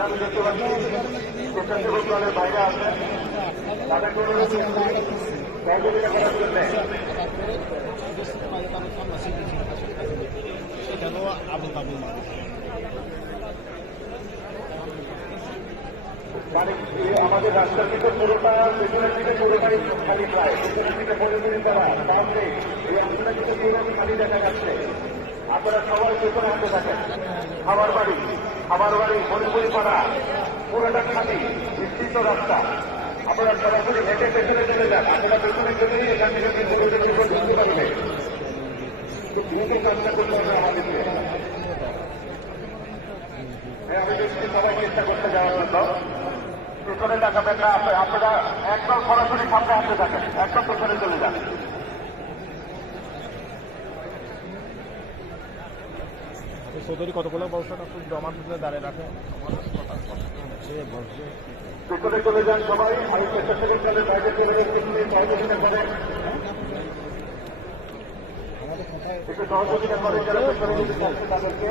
আমি দেখতে পাচ্ছি স্বেচ্ছাসেবক দলের বাইরে আছেন, তাদেরকে অনুরোধ করছি সহযোগিতা করার জন্য। সেখানেও আবুল তাবুল মানুষ মানে আমাদের রাস্তার দিকে পুরোটা পেছনের দিকে পুরোটাই খালি প্রায় পেছনের দিকে পরিবেশ করা তাহলে এই অংশটা কিন্তু পুরোটা খালি দেখা যাচ্ছে। আপনারা সবাই পেছনে হাঁটতে থাকেন। খাবার বাড়ি মণিপুরি পাড়া পুরোটা খালি বিস্তৃত রাস্তা। আপনারা সরাসরি হেঁটে পেছনে চলে যান। আপনারা পেছনে চলেই এখান থেকে কিন্তু ঢুকতে পারবে। খুব দ্রুত কাজটা করতে হবে আমাদেরকে। আমি দেখছি সবাই চেষ্টা করতে যাওয়ার জন্য। পেছনে তাকাবেন না, আপনারা একদম সরাসরি সামনে আসতে থাকেন, একদম পেছনে চলে যান। চৌধুরী কতগুলো বলছেন আপনি জমা দিতে দাঁড়িয়ে রাখেন পেছনে চলে যান সবাই। আমি স্বেচ্ছাসেবক দলের বাইরে চলে যাচ্ছি, সহযোগিতা করেন, একটু সহযোগিতা করেন যারা পেছনে যদি থাকছে তাদেরকে।